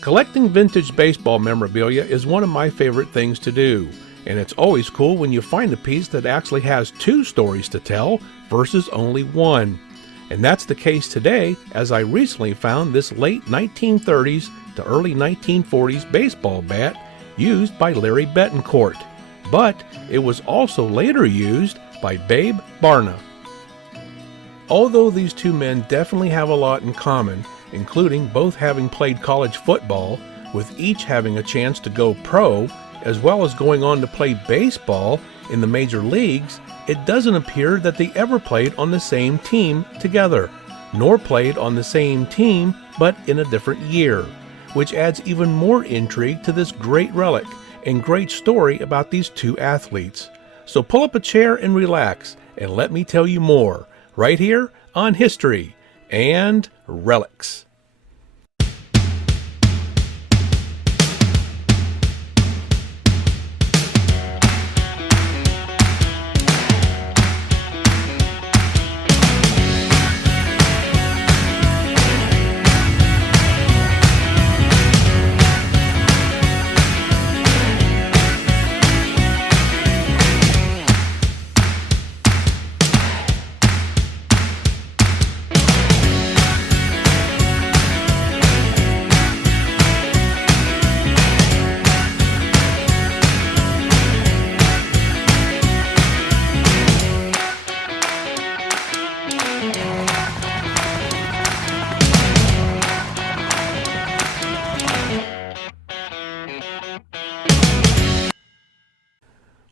Collecting vintage baseball memorabilia is one of my favorite things to do, and it's always cool when you find a piece that actually has two stories to tell versus only one. And that's the case today, as I recently found this late 1930s to early 1940s baseball bat used by Larry Bettencourt, but it was also later used by Babe Barna. Although these two men definitely have a lot in common, including both having played college football, with each having a chance to go pro, as well as going on to play baseball in the major leagues, it doesn't appear that they ever played on the same team together, nor played on the same team but in a different year, which adds even more intrigue to this great relic and great story about these two athletes. So pull up a chair and relax, and let me tell you more, right here on History and Relics.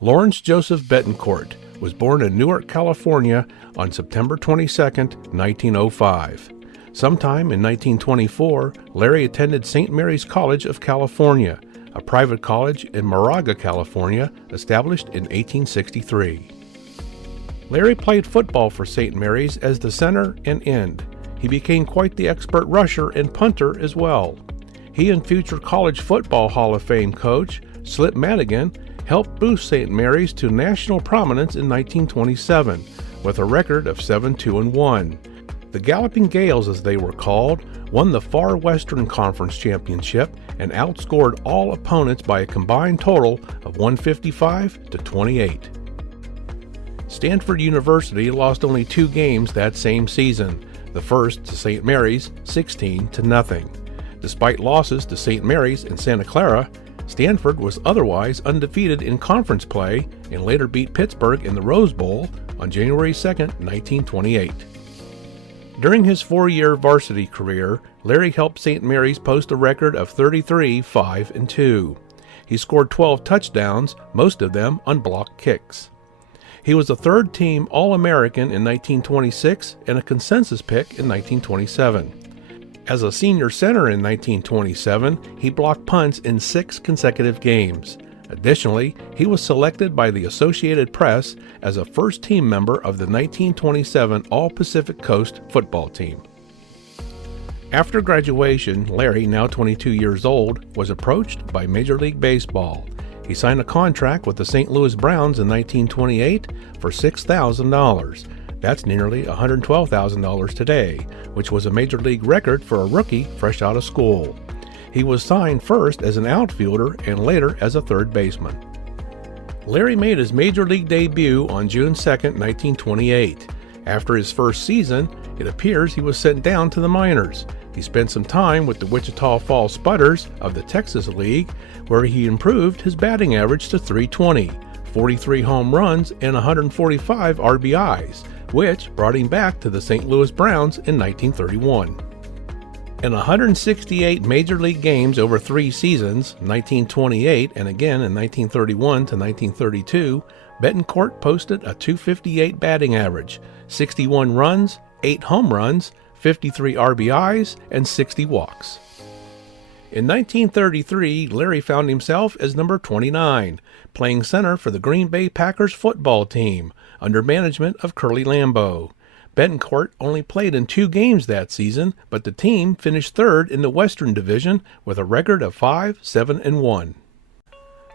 Lawrence Joseph Bettencourt was born in Newark, California on September 22, 1905. Sometime in 1924, Larry attended St. Mary's College of California, a private college in Moraga, California, established in 1863. Larry played football for St. Mary's as the center and end. He became quite the expert rusher and punter as well. He and future College Football Hall of Fame coach Slip Madigan helped boost St. Mary's to national prominence in 1927 with a record of 7-2-1. The Galloping Gales, as they were called, won the Far Western Conference Championship and outscored all opponents by a combined total of 155-28. Stanford University lost only 2 games that same season, the first to St. Mary's 16-0. Despite losses to St. Mary's and Santa Clara, Stanford was otherwise undefeated in conference play and later beat Pittsburgh in the Rose Bowl on January 2, 1928. During his 4-year varsity career, Larry helped St. Mary's post a record of 33-5-2. He scored 12 touchdowns, most of them on blocked kicks. He was a third-team All-American in 1926 and a consensus pick in 1927. As a senior center in 1927, he blocked punts in 6 consecutive games. Additionally, he was selected by the Associated Press as a first-team member of the 1927 All-Pacific Coast football team. After graduation, Larry, now 22 years old, was approached by Major League Baseball. He signed a contract with the St. Louis Browns in 1928 for $6,000. That's nearly $112,000 today, which was a major league record for a rookie fresh out of school. He was signed first as an outfielder and later as a third baseman. Larry made his major league debut on June 2, 1928. After his first season, it appears he was sent down to the minors. He spent some time with the Wichita Falls Spudders of the Texas League, where he improved his batting average to .320, 43 home runs, and 145 RBIs, which brought him back to the St. Louis Browns in 1931. In 168 Major League games over 3 seasons, 1928 and again in 1931 to 1932, Bettencourt posted a .258 batting average, 61 runs, 8 home runs, 53 RBIs, and 60 walks. In 1933, Larry found himself as number 29, playing center for the Green Bay Packers football team, under management of Curly Lambeau. Bettencourt only played in 2 games that season, but the team finished third in the Western Division with a record of 5-7-1.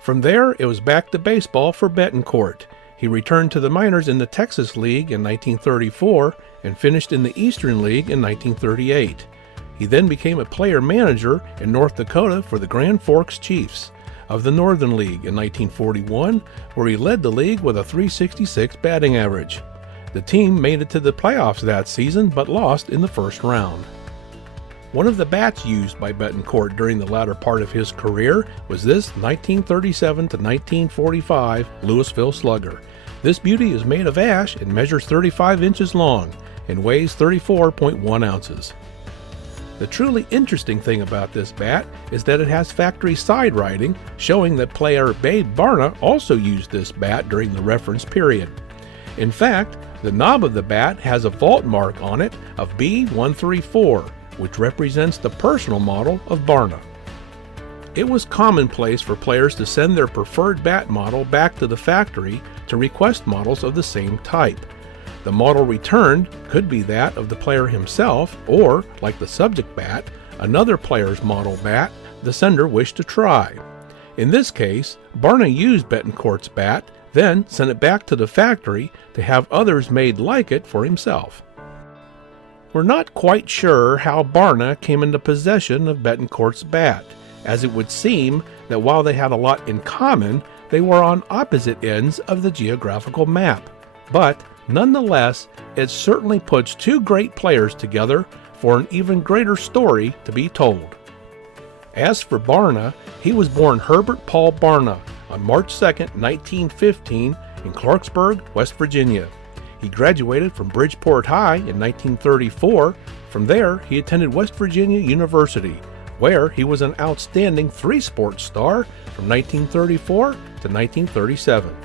From there, it was back to baseball for Bettencourt. He returned to the minors in the Texas League in 1934 and finished in the Eastern League in 1938. He then became a player manager in North Dakota for the Grand Forks Chiefs of the Northern League in 1941, where he led the league with a .366 batting average. The team made it to the playoffs that season, but lost in the first round. One of the bats used by Bettencourt during the latter part of his career was this 1937 to 1945 Louisville Slugger. This beauty is made of ash and measures 35 inches long and weighs 34.1 ounces. The truly interesting thing about this bat is that it has factory side writing showing that player Babe Barna also used this bat during the reference period. In fact, the knob of the bat has a vault mark on it of B134, which represents the personal model of Barna. It was commonplace for players to send their preferred bat model back to the factory to request models of the same type. The model returned could be that of the player himself, or, like the subject bat, another player's model bat the sender wished to try. In this case, Barna used Bettencourt's bat, then sent it back to the factory to have others made like it for himself. We're not quite sure how Barna came into possession of Bettencourt's bat, as it would seem that while they had a lot in common, they were on opposite ends of the geographical map. But nonetheless, it certainly puts two great players together for an even greater story to be told. As for Barna, he was born Herbert Paul Barna on March 2, 1915 in Clarksburg, West Virginia. He graduated from Bridgeport High in 1934. From there, he attended West Virginia University, where he was an outstanding three-sport star from 1934 to 1937.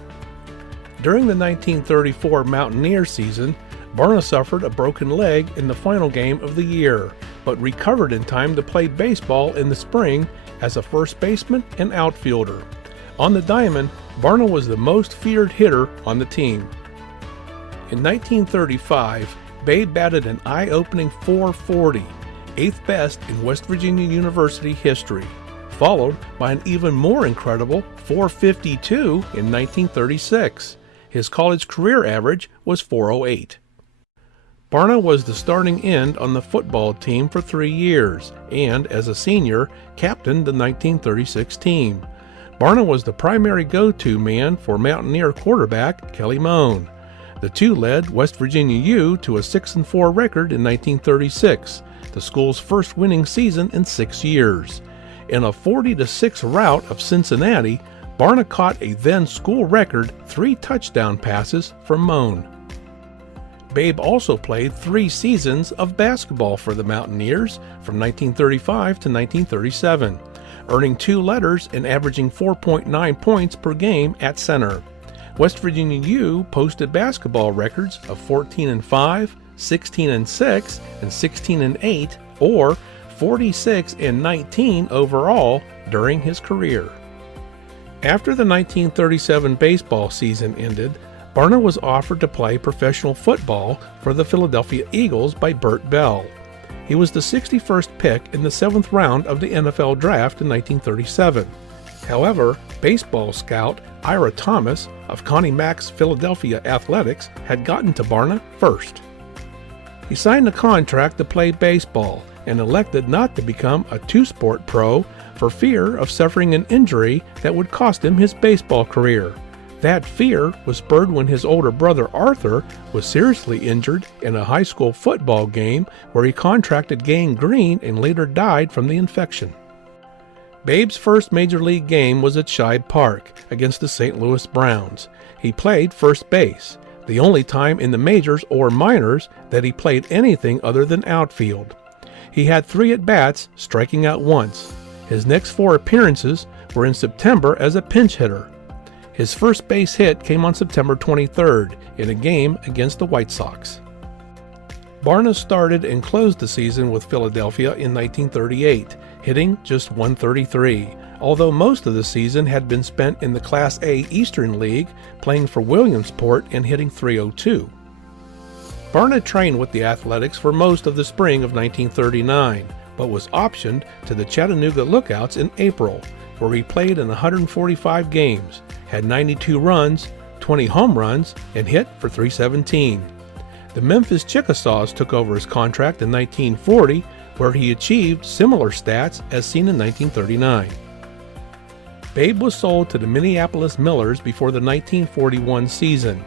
During the 1934 Mountaineer season, Barna suffered a broken leg in the final game of the year, but recovered in time to play baseball in the spring as a first baseman and outfielder. On the diamond, Barna was the most feared hitter on the team. In 1935, Babe batted an eye-opening .440, eighth best in West Virginia University history, followed by an even more incredible .452 in 1936. His college career average was .408. Barna was the starting end on the football team for 3 years, and as a senior, captained the 1936 team. Barna was the primary go-to man for Mountaineer quarterback Kelly Moan. The two led West Virginia U to a 6-4 record in 1936, the school's first winning season in 6 years. In a 40-6 rout of Cincinnati, Barna caught a then school record 3 touchdown passes from Moan. Babe also played 3 seasons of basketball for the Mountaineers from 1935 to 1937, earning 2 letters and averaging 4.9 points per game at center. West Virginia U posted basketball records of 14-5, 16-6, and 16-8, or 46-19 overall during his career. After the 1937 baseball season ended, Barna was offered to play professional football for the Philadelphia Eagles by Bert Bell. He was the 61st pick in the 7th round of the NFL Draft in 1937. However, baseball scout Ira Thomas of Connie Mack's Philadelphia Athletics had gotten to Barna first. He signed a contract to play baseball and elected not to become a 2-sport pro for fear of suffering an injury that would cost him his baseball career. That fear was spurred when his older brother Arthur was seriously injured in a high school football game where he contracted gangrene and later died from the infection. Babe's first major league game was at Shibe Park against the St. Louis Browns. He played first base, the only time in the majors or minors that he played anything other than outfield. He had 3 at-bats, striking out once. His next 4 appearances were in September as a pinch hitter. His first base hit came on September 23rd in a game against the White Sox. Barna started and closed the season with Philadelphia in 1938, hitting just .133, although most of the season had been spent in the Class A Eastern League, playing for Williamsport and hitting .302. Barna trained with the Athletics for most of the spring of 1939, but was optioned to the Chattanooga Lookouts in April, where he played in 145 games, had 92 runs, 20 home runs, and hit for .317. The Memphis Chickasaws took over his contract in 1940, where he achieved similar stats as seen in 1939. Babe was sold to the Minneapolis Millers before the 1941 season.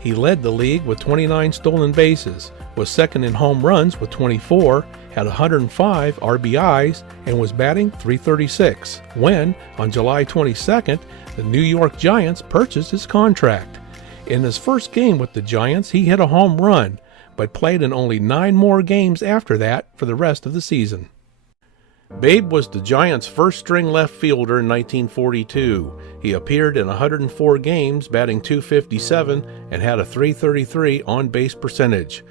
He led the league with 29 stolen bases, was second in home runs with 24, had 105 RBIs, and was batting .336 when, on July 22nd, the New York Giants purchased his contract. In his first game with the Giants, he hit a home run, but played in only 9 more games after that for the rest of the season. Babe was the Giants' first-string left fielder in 1942. He appeared in 104 games, batting .257, and had a .333 on-base percentage.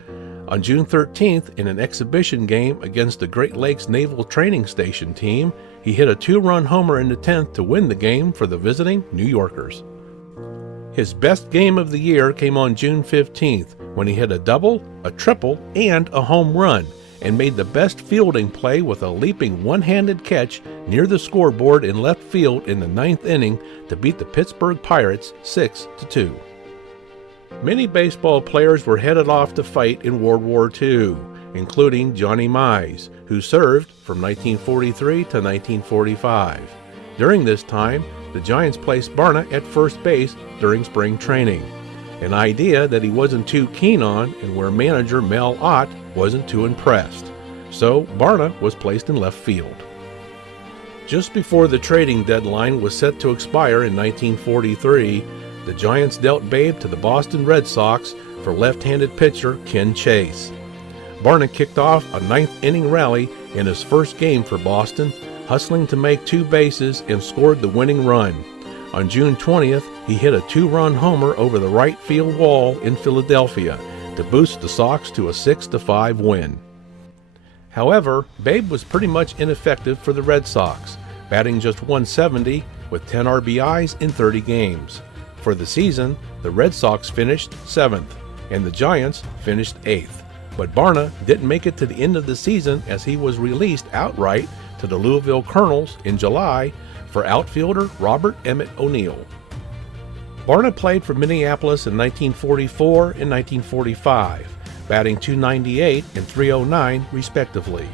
On June 13th, in an exhibition game against the Great Lakes Naval Training Station team, he hit a 2-run homer in the 10th to win the game for the visiting New Yorkers. His best game of the year came on June 15th, when he hit a double, a triple, and a home run, and made the best fielding play with a leaping one-handed catch near the scoreboard in left field in the 9th inning to beat the Pittsburgh Pirates 6-2. Many baseball players were headed off to fight in World War II, including Johnny Mize, who served from 1943 to 1945. During this time, the Giants placed Barna at first base during spring training, an idea that he wasn't too keen on and where manager Mel Ott wasn't too impressed. So Barna was placed in left field. Just before the trading deadline was set to expire in 1943, the Giants dealt Babe to the Boston Red Sox for left-handed pitcher Ken Chase. Barna kicked off a 9th inning rally in his first game for Boston, hustling to make 2 bases and scored the winning run. On June 20th, he hit a 2-run homer over the right field wall in Philadelphia to boost the Sox to a 6-5 win. However, Babe was pretty much ineffective for the Red Sox, batting just .170 with 10 RBIs in 30 games. For the season, the Red Sox finished 7th, and the Giants finished 8th. But Barna didn't make it to the end of the season as he was released outright to the Louisville Colonels in July for outfielder Robert Emmett O'Neill. Barna played for Minneapolis in 1944 and 1945, batting .298 and .309 respectively.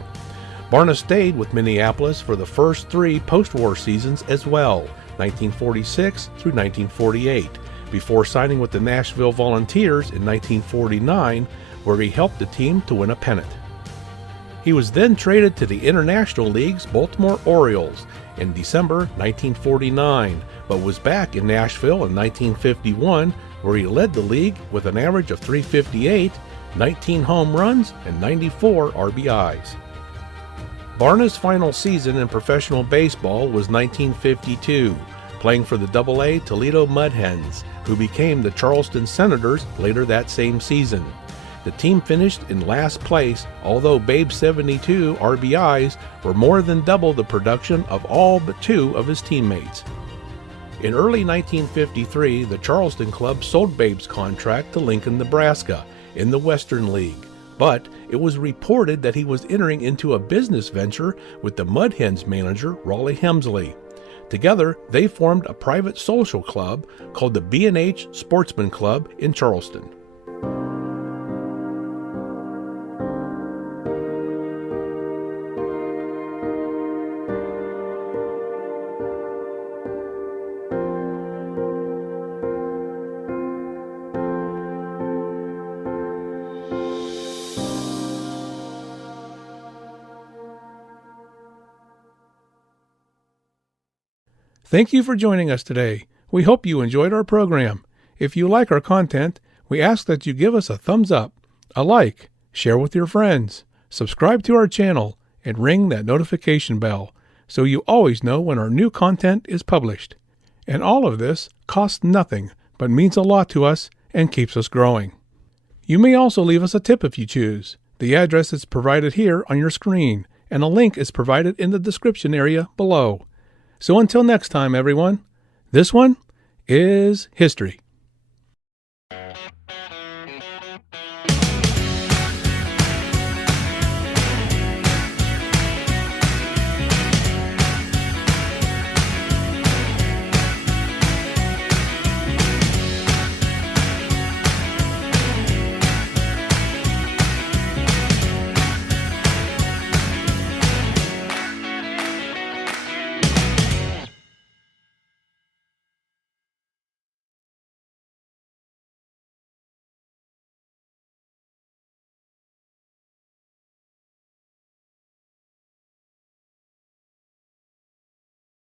Barna stayed with Minneapolis for the first 3 post-war seasons as well, 1946 through 1948, before signing with the Nashville Volunteers in 1949, where he helped the team to win a pennant. He was then traded to the International League's Baltimore Orioles in December 1949, but was back in Nashville in 1951, where he led the league with an average of .358, 19 home runs, and 94 RBIs. Barna's final season in professional baseball was 1952, playing for the AA Toledo Mud Hens, who became the Charleston Senators later that same season. The team finished in last place, although Babe's 72 RBIs were more than double the production of all but 2 of his teammates. In early 1953, the Charleston club sold Babe's contract to Lincoln, Nebraska, in the Western League, but it was reported that he was entering into a business venture with the Mud Hens manager, Raleigh Hemsley. Together, they formed a private social club called the B&H Sportsman Club in Charleston. Thank you for joining us today. We hope you enjoyed our program. If you like our content, we ask that you give us a thumbs up, a like, share with your friends, subscribe to our channel, and ring that notification bell so you always know when our new content is published. And all of this costs nothing, but means a lot to us and keeps us growing. You may also leave us a tip if you choose. The address is provided here on your screen, and a link is provided in the description area below. So until next time, everyone, this one is history.